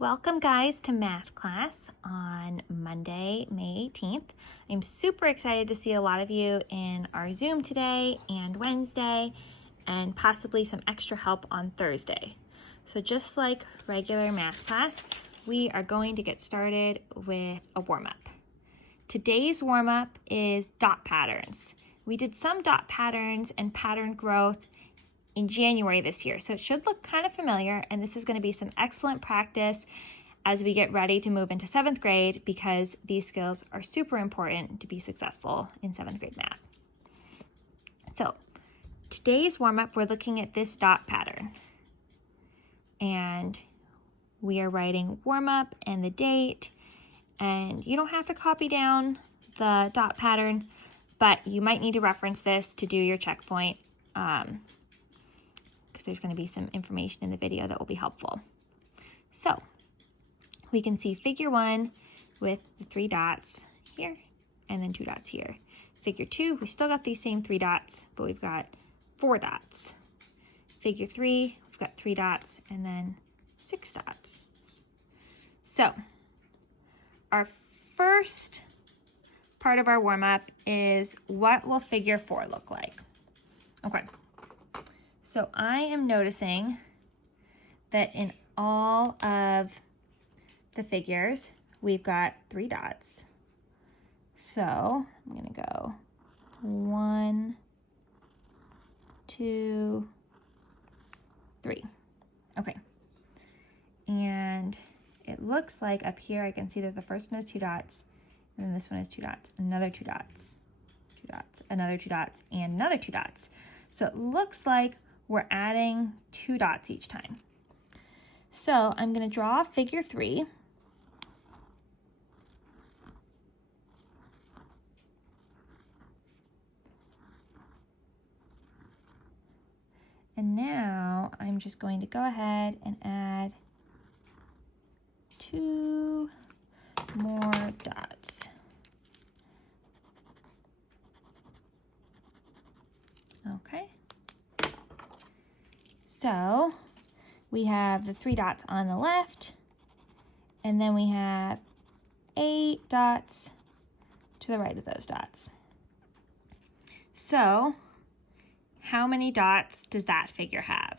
Welcome guys to math class on Monday, May 18th. I'm super excited to see a lot of you in our Zoom today and Wednesday and possibly some extra help on Thursday. So just like regular math class, we are going to get started with a warm-up. Today's warm-up is dot patterns. We did some dot patterns and pattern growth in January this year, so it should look kind of familiar, and this is going to be some excellent practice as we get ready to move into 7th grade because these skills are super important to be successful in 7th grade math. So today's warm-up, we're looking at this dot pattern, and we are writing warm-up and the date, and you don't have to copy down the dot pattern, but you might need to reference this to do your checkpoint because there's going to be some information in the video that will be helpful. So we can see figure 1 with the 3 dots here and then 2 dots here. Figure 2, we still got these same 3 dots, but we've got 4 dots. Figure 3, we've got 3 dots and then 6 dots. So our first part of our warm-up is what will figure 4 look like? Okay. So I am noticing that in all of the figures, we've got 3 dots. So I'm going to go 1, 2, 3. Okay. And it looks like up here I can see that the first one has 2 dots, and then this one has 2 dots, another 2 dots, 2 dots, another 2 dots, and another 2 dots. So it looks like we're adding 2 dots each time. So I'm going to draw figure 3. And now I'm just going to go ahead and add 2 more dots. Okay. So we have the 3 dots on the left, and then we have 8 dots to the right of those dots. So how many dots does that figure have?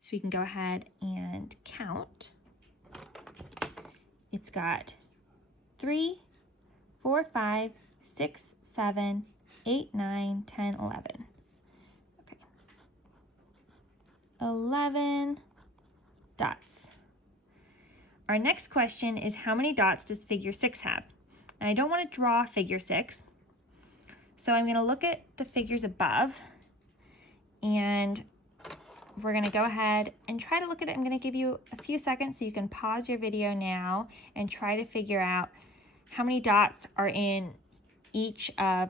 So we can go ahead and count. It's got 3, 4, 5, 6, 7, 8, 9, 10, 11. Okay. 11 dots. Our next question is how many dots does figure 6 have? And I don't want to draw figure 6, so I'm going to look at the figures above, and we're going to go ahead and try to look at it. I'm going to give you a few seconds so you can pause your video now and try to figure out how many dots are in each of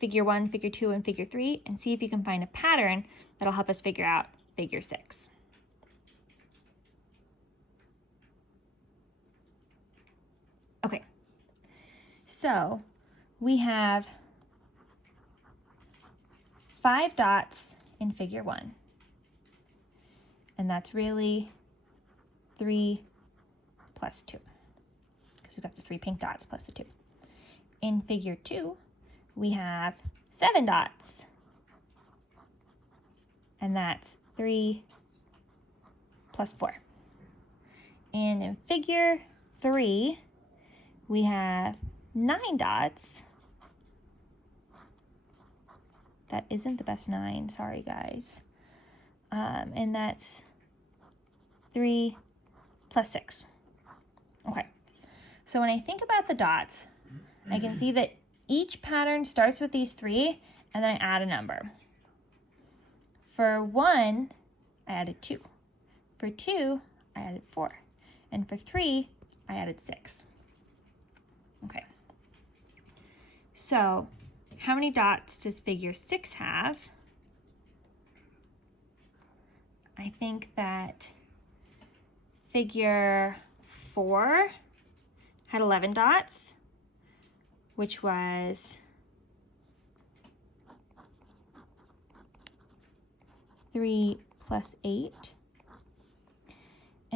figure 1, figure 2, and figure 3, and see if you can find a pattern that'll help us figure out figure 6. Okay, so we have 5 dots in figure 1, and that's really 3 plus 2, because we've got the 3 pink dots plus the 2. In figure 2, we have 7 dots, and that's 3 plus 4. And in figure 3, we have 9 dots. That isn't the best 9, sorry guys. And that's 3 plus 6. Okay, so when I think about the dots, I can see that each pattern starts with these 3, and then I add a number. For 1, I added 2. For 2, I added 4. And for 3, I added 6. Okay. So how many dots does figure 6 have? I think that figure 4 had 11 dots, which was 3 plus 8,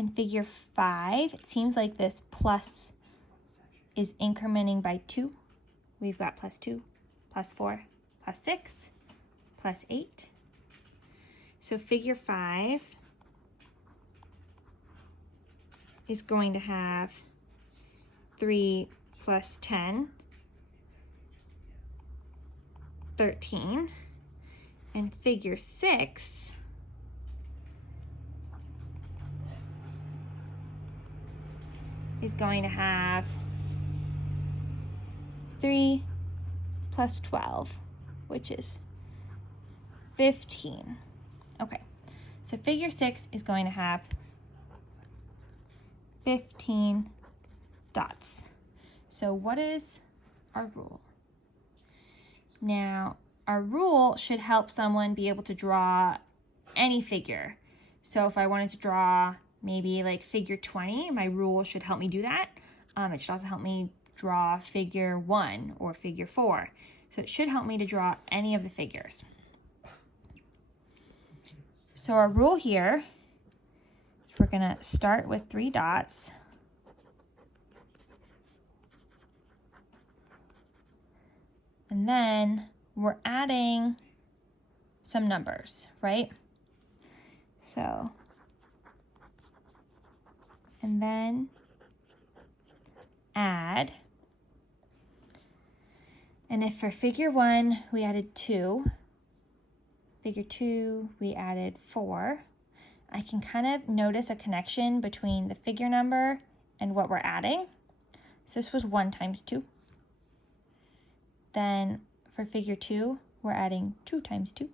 And figure 5, it seems like this plus is incrementing by 2. We've got plus 2, plus 4, plus 6, plus 8. So figure 5 is going to have 3 plus 10, 13. And figure 6 is going to have 3 plus 12, which is 15. Okay, so figure 6 is going to have 15 dots. So what is our rule? Now, our rule should help someone be able to draw any figure. So if I wanted to draw maybe like figure 20, my rule should help me do that. It should also help me draw figure 1 or figure 4. So it should help me to draw any of the figures. So our rule here, we're going to start with 3 dots. And then we're adding some numbers, right? So, and then add. And if for figure 1 we added 2, figure 2 we added 4, I can kind of notice a connection between the figure number and what we're adding. So this was 1 times 2. Then for figure 2, we're adding 2 times 2.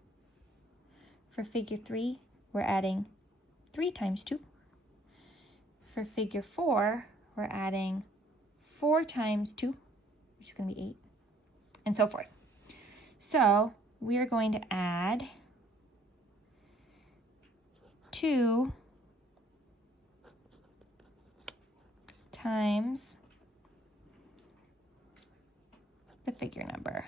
For figure 3, we're adding 3 times 2. For figure 4, we're adding 4 times 2, which is going to be 8, and so forth. So we are going to add 2 times the figure number.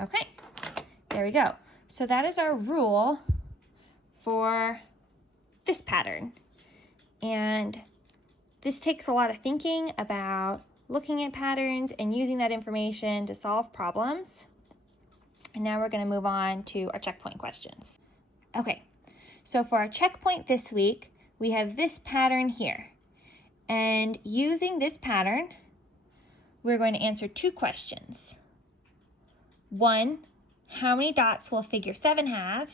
Okay, there we go. So that is our rule for this pattern. And this takes a lot of thinking about looking at patterns and using that information to solve problems. And now we're going to move on to our checkpoint questions. Okay, so for our checkpoint this week, we have this pattern here. And using this pattern, we're going to answer 2 questions. 1, how many dots will figure 7 have?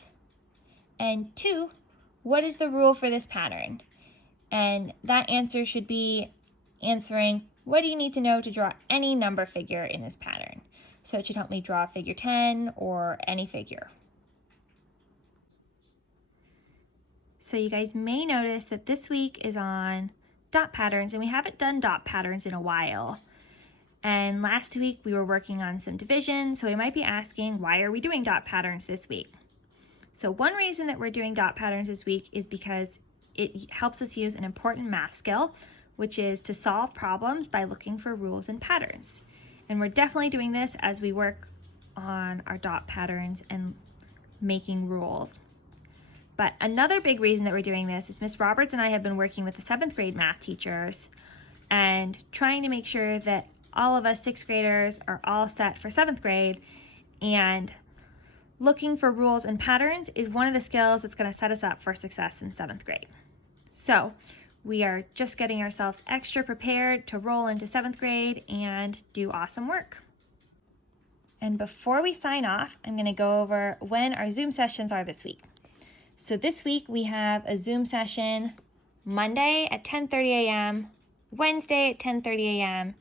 And 2, what is the rule for this pattern? And that answer should be answering, what do you need to know to draw any number figure in this pattern? So it should help me draw figure 10 or any figure. So you guys may notice that this week is on dot patterns, and we haven't done dot patterns in a while. And last week we were working on some division, so we might be asking, why are we doing dot patterns this week? So one reason that we're doing dot patterns this week is because it helps us use an important math skill, which is to solve problems by looking for rules and patterns. And we're definitely doing this as we work on our dot patterns and making rules. But another big reason that we're doing this is Miss Roberts and I have been working with the 7th grade math teachers and trying to make sure that all of us 6th graders are all set for 7th grade, and looking for rules and patterns is one of the skills that's going to set us up for success in 7th grade. So we are just getting ourselves extra prepared to roll into 7th grade and do awesome work. And before we sign off, I'm going to go over when our Zoom sessions are this week. So this week we have a Zoom session Monday at 10:30 a.m., Wednesday at 10:30 a.m.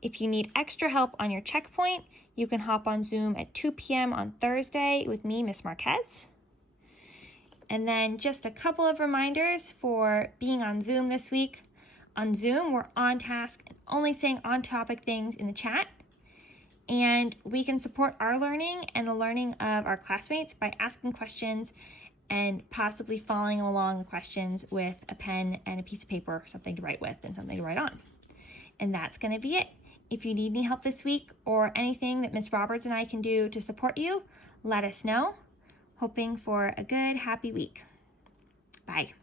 If you need extra help on your checkpoint, you can hop on Zoom at 2 p.m. on Thursday with me, Miss Marquez. And then just a couple of reminders for being on Zoom this week. On Zoom, we're on task and only saying on-topic things in the chat. And we can support our learning and the learning of our classmates by asking questions and possibly following along the questions with a pen and a piece of paper, something to write with and something to write on. And that's going to be it. If you need any help this week or anything that Miss Roberts and I can do to support you, let us know. Hoping for a good, happy week. Bye.